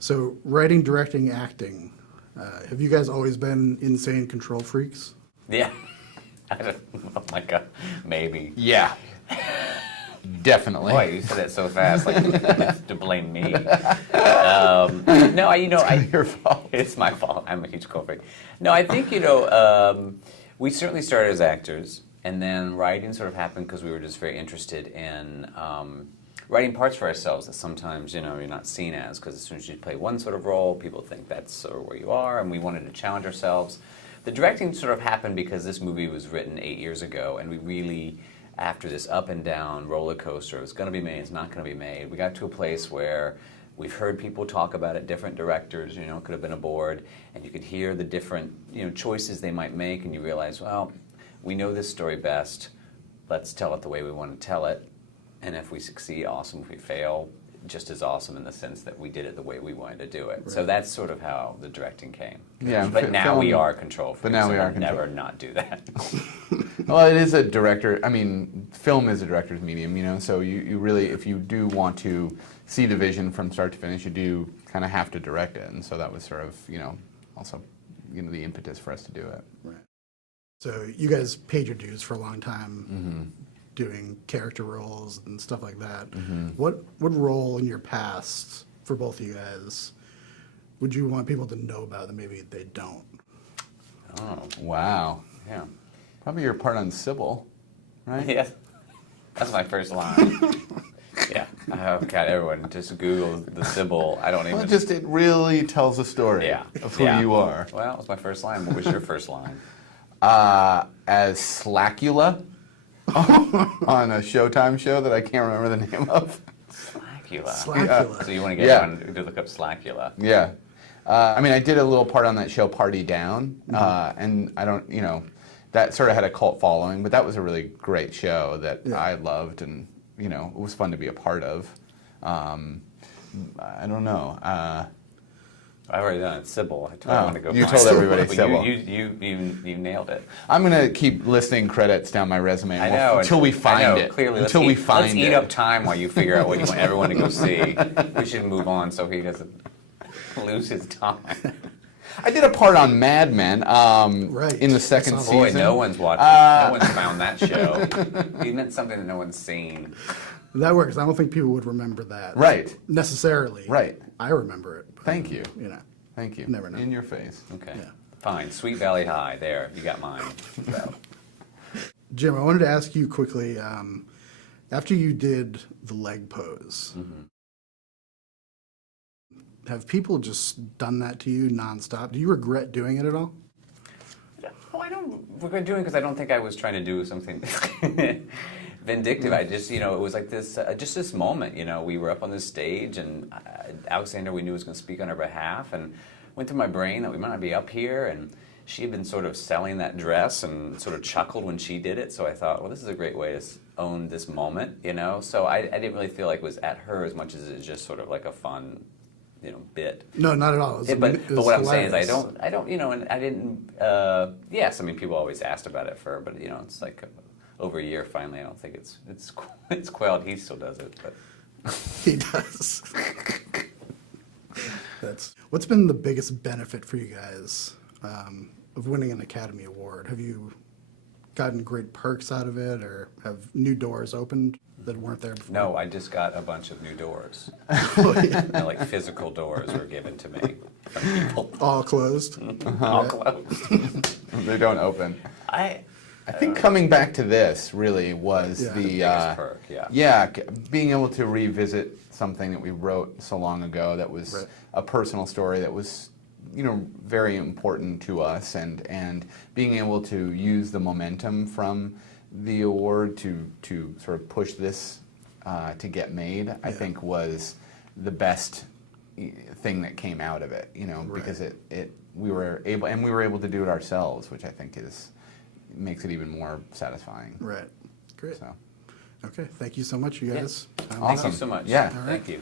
So writing, directing, acting. Have you guys always been insane control freaks? Yeah. Oh my God. Maybe. Yeah. Definitely. Boy, you said it so fast, like to blame me. No, Your fault. It's my fault. I'm a huge control freak. No, I think we certainly started as actors, and then writing sort of happened because we were just very interested in writing parts for ourselves that sometimes you're not seen as, because as soon as you play one sort of role, people think that's sort of where you are, and we wanted to challenge ourselves. The directing sort of happened because this movie was written 8 years ago, and we really, after this up and down roller coaster, it's going to be made, it's not going to be made, we got to a place where we've heard people talk about it, different directors, could have been aboard, and you could hear the different, choices they might make, and you realize, well, we know this story best, let's tell it the way we want to tell it, and if we succeed, awesome. If we fail, just as awesome in the sense that we did it the way we wanted to do it. Right. So that's sort of how the directing came. Yeah, but now we are control freaks. But now we are control. Never not do that. Well, it is a director. I mean, film is a director's medium, So you really, if you do want to see the vision from start to finish, you do kind of have to direct it. And so that was sort of, also, the impetus for us to do it. Right. So you guys paid your dues for a long time. Doing character roles and stuff like that. What role in your past, for both of you guys, would you want people to know about that maybe they don't? Oh, wow. yeah. Probably your part on Sybil, right? Yeah. That's my first line. Yeah. Oh, God, everyone just Google the Sybil. I don't even... Well, it really tells a story of who you are. Well, it was my first line. What was your first line? As Slackula. On a Showtime show that I can't remember the name of. Slackula. So you want to get everyone to look up Slackula. Yeah. I did a little part on that show, Party Down, and I don't, that sort of had a cult following, but that was a really great show that I loved, and, it was fun to be a part of. I don't know. I've already done it. Sybil. I totally want to go. You told everybody Sybil. You nailed it. I'm gonna keep listing credits down my resume. I know until we find it. Clearly, until we find let's it. eat up time while you figure out what you want everyone to go see. We should move on so he doesn't lose his time. I did a part on Mad Men in the second season. Boy, no one's watched. No one's found that show. You meant something that no one's seen. That works. I don't think people would remember that. Right. Necessarily. Right. I remember it. Thank you. Thank you. Never know. In your face. Okay. Yeah. Fine. Sweet Valley High. There. You got mine. So. Jim, I wanted to ask you quickly, after you did the leg pose, have people just done that to you nonstop? Do you regret doing it at all? Well, I don't regret doing it because I don't think I was trying to do something vindictive. I just, it was like this, just this moment, we were up on this stage and Alexander, we knew was going to speak on our behalf, and went through my brain that we might not be up here, and she had been sort of selling that dress and sort of chuckled when she did it, so I thought, well, this is a great way to own this moment, so I didn't really feel like it was at her as much as it was just sort of like a fun, bit. No, not at all. But what I'm saying is I don't, and I didn't, yes, people always asked about it for her, but, it's like over a year finally, I don't think it's quelled. He still does it, but. He does. What's been the biggest benefit for you guys of winning an Academy Award? Have you gotten great perks out of it, or have new doors opened that weren't there before? No, I just got a bunch of new doors. Like physical doors were given to me from people. All closed? All closed. They don't open. I think coming back to this really was the biggest perk, being able to revisit something that we wrote so long ago that was a personal story that was, very important to us, and being able to use the momentum from the award to sort of push this to get made, I think was the best thing that came out of it, because we were able to do it ourselves, which I think makes it even more satisfying. Right. Great. So. Okay. Thank you so much, you guys. Thank you so much. Yeah. Thank you.